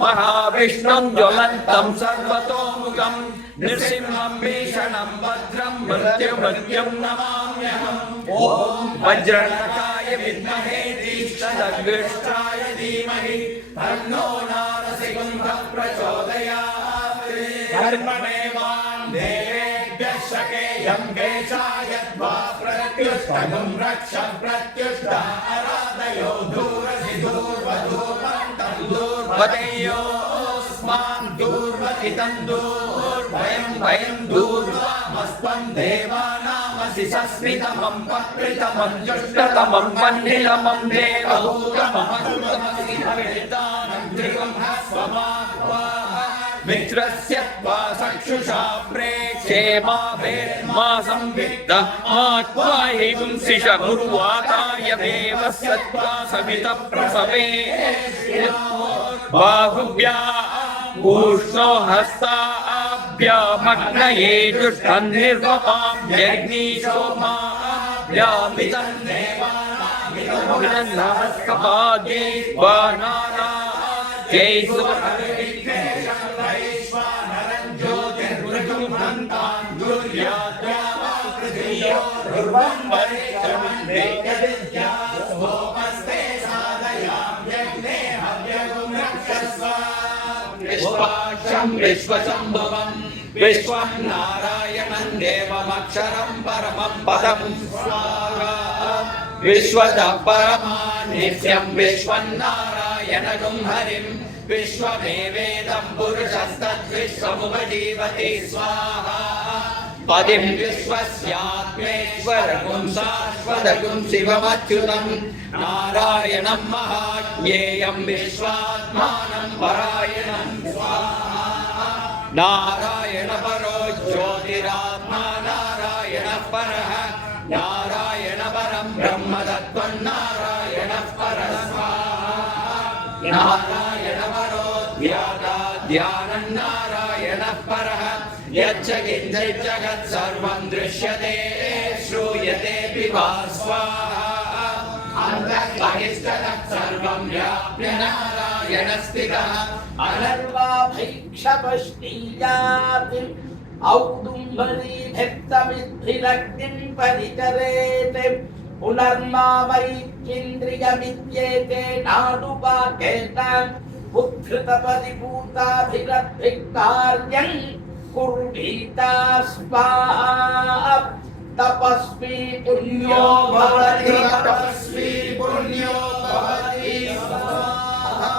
महाविष्णुं ज्वलन्तं सर्वतोमुखं नृसिंहं भीषणं भद्रं मृत्युं नमाम्यहम् ॐ वज्रनखाय विद्महे तीक्ष्णदग्ष्ट्राय धीमहि तन्नो नारसिंहः प्रचोदयात् धर्ममेवान् देवेभ्यः शकेयं केशायद्वा प्रत्युष्टगुं रक्ष प्रत्युष्ट आराधयो दूरसि दूर्वदूर्वन्तं दूर्वदेयोऽस्मान् दूर्वतितं दूर्वयं दूर्वामस्त्वं देवानामसि सस्मितमं पत्रितमं जुष्टतमं वह्निलमं देवहूतममृतमसि भवेदानं त्रिगं स्वमात्वा मित्रस्य त्वा चक्षुषा प्रेक्षे मा वेर्मा संविद्ध मात्वा हिंसिष गुरुवाताय देवस्य त्वा सवितः प्रसवे बाहुभ्याम् ऊष्णो हस्ताभ्यामग्नये जुष्टं निर्वपाम्यग्निशोमाभ्यामितं देवानामिदन्नमस्कपाद्यै वानाराज्यै विश्वाक्षं विश्वशम्भुवं विश्वं नारायणं देवमक्षरं परमं पदं स्वाहा विश्वतः परमान् नित्यं विश्वं नारायणगुं हरिं विश्वमेवेदं पुरुषस्तद्विश्वमुपजीवति स्वाहा पदिं विश्वस्यात्मेश्वरगुं शाश्वतगुं शिवमच्युतं नारायणं महाज्ञेयं विश्वात्मानं परायणं स्वाहा नारायण परो ज्योतिरात्मा नारायणः परः नारायण परं ब्रह्म तत्त्वं नारायणः परः स्वाहा नारायण परो ध्यानं नारायणः परः यच्च किञ्चित् जगत् सर्वं दृश्यते श्रूयते पिबा स्वाहा अन्तर्बहिष्टतः सर्वं व्याप्य नारायणस्थितः अनर्वाभैक्षपष्टीयात् औदुम्बरीभिक्तमिद्भिरग्निं परिचरेत् पुनर्मामैन्द्रियमित्येते नानुपाकेन उद्धृतपरिभूताभिरद्भिक्तार्यं कुर्वीता स्वाहा तपस्वी पुण्यो भवति तपस्वी पुण्यो भवति स्वाहा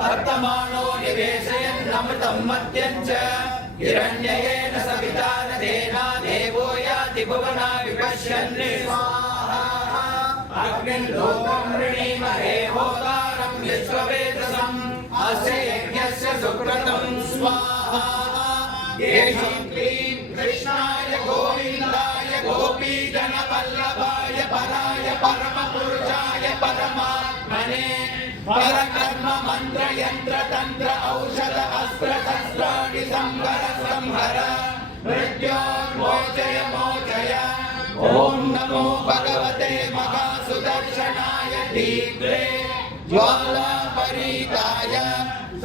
वर्तमानो निवेशयन् अमृतं मद्यं च हिरण्ययेन सविता नदेना देवो याति भुवना विपश्यन् स्वाहा अग्निर्लोकं वृणीमहे होतारं विश्ववेदसम् अस्य यज्ञस्य सुकृतं स्वाहा येषं क्लीं कृष्णाय गोविन्दाय गोपीजनवल्लभाय पराय परमपुरुषाय परमात्मने परकर्म मन्त्र यन्त्र तन्त्र औषध अस्त्र शस्त्राणि संहर संहर मृत्योर्मोचय मोचय ॐ नमो भगवते महासुदर्शनाय तीव्रे ज्वालापरीताय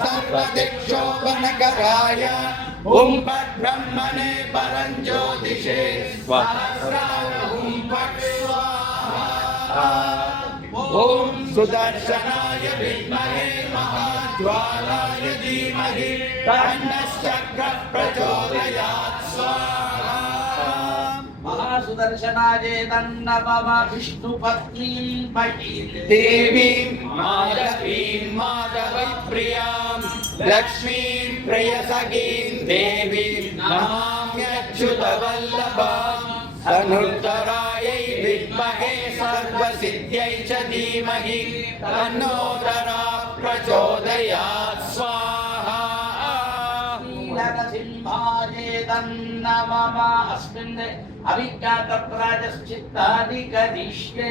सर्वदिक्षोभनकराय ॐ ब्रह्मणे परं ज्योतिषे स्वाहा ॐ सुदर्शनाय विद्महे महाज्वालाय धीमहि तन्नश्चक्रः प्रचोदयात् स्वाहा महासुदर्शनाय तन्नमः विष्णुपत्नीं पठीं देवीं माधवीं माधवप्रियां लक्ष्मीं प्रियसखीं देवीं नमाम्यच्युतवल्लभाम् अनुत्तरायै विद्महे सर्वसिद्ध्यै च धीमहि तन्नोदरा प्रचोदयात् स्वाहा नरसिंहाय तन्नमः अस्मिन् अभिज्ञातप्रायश्चित्तानि करिष्ये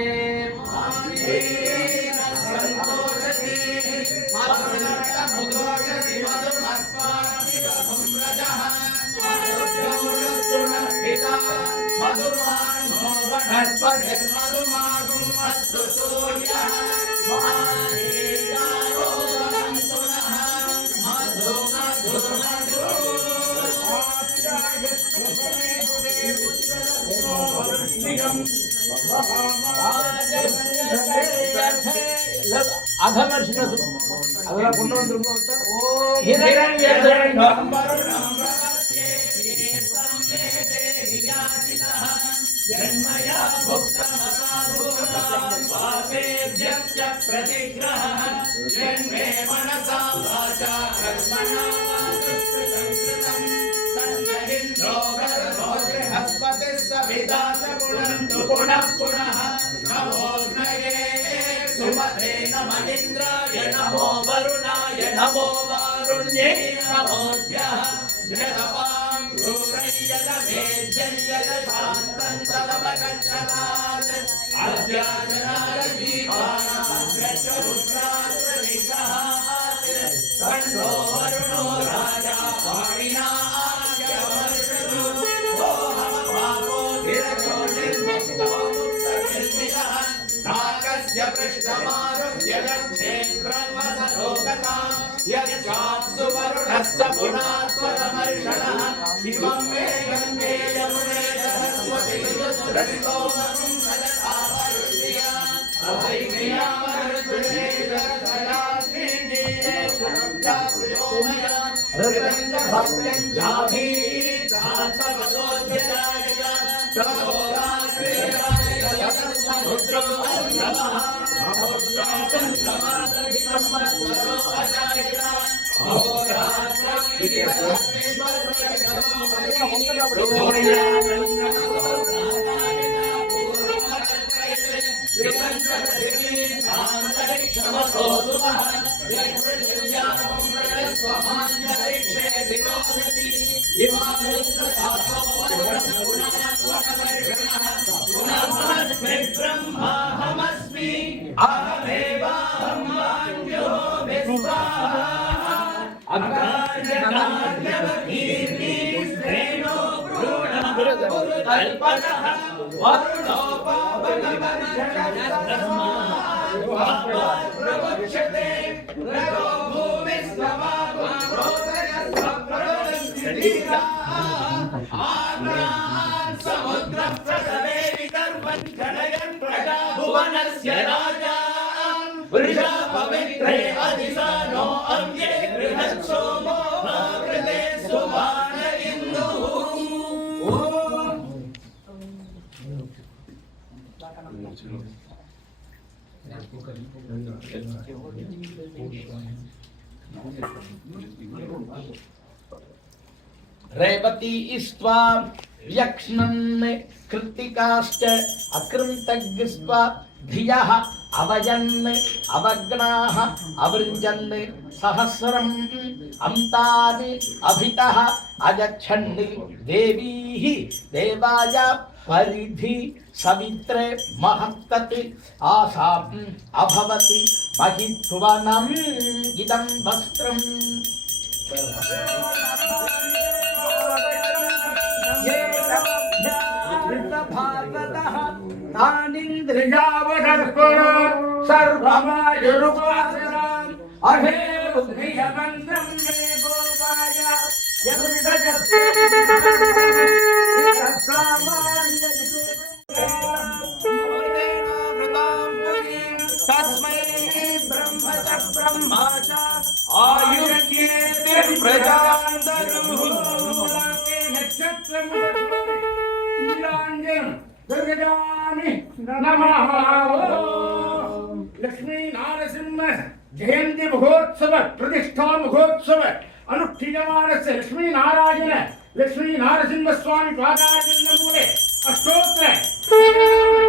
मधुमान् ಅಧಮರ್ಷಿಕಸು ಅದರ ಪುಣ್ಯವಂತರು प्रतिग्रह जन्मे मनसा वाचा कर्मणा हस्पति सविता च पुनन्तु पुनः पुनः नमोऽग्नये सुमते नमः इन्द्राय नमो वरुणाय नमो वारुण्ये नमोऽद्यः जगपां घोरय्यदमेजय्यदशान्तं तदवगच्छनात् अद्याजनाय दीपानाग्रचरुद्रात्रनिग्रहात् कण्ठो वरुणो राजा वाणिना यस्यात्सु वरुणस्य पुनात्मरमर्षणः इमं मे गङ्गे यमुने सरस्वती दृष्टो वरुं सदसावरुष्या अभैर्यामरुद्रे दर्शयाग्निजीरे पुनञ्चासुयोमया हृदयं जाभीधात्मवसोऽध्यजाय तमोराग्रेयाय यतसमुद्रो नमः ब्रह्माहमस्मि अहमेवाहं वाञ्यो विस्वाहा अग्रार्यकार्यवकीर्तिस्त्रेणो भ्रूणः वरुणो पावनमनश्चक्रमुच्यते रजो भूमिस्त्वमागुं समुद्रप्रसवे विदर्भं जनयन् प्रजा भुवनस्य राजा वृषा पवित्रे अधिसानो अव्ये बृहत्सोमो भावृते सुभान इन्दुः रेवती इस्त्वां यक्ष्णन् कृत्तिकाश्च अकृन्तग्स्त्वा धियः अवयन् अवग्नाः अवृञ्जन् सहस्रम् अन्तानि अभितः अगच्छन् देवीः देवाय परिधि सवित्रे महत्तत् आसाम् अभवत् महित्वनम् इदं वस्त्रम् तानिन्द्रियावदर्पण सर्वमायुरुपासनाम् अहे बुद्धियमन्त्रं मे गोपाय तस्मै ब्रह्म च ब्रह्मा च आयुर्कीर्तिं प्रजान्तरुः नमः लक्ष्मी नारसिंह जयंती महोत्सव प्रतिष्ठा महोत्सव अनुष्ठीयमानस्य लक्ष्मी नारायण लक्ष्मी नारसिंह स्वामी पादारविन्द मूले अष्टोत्तर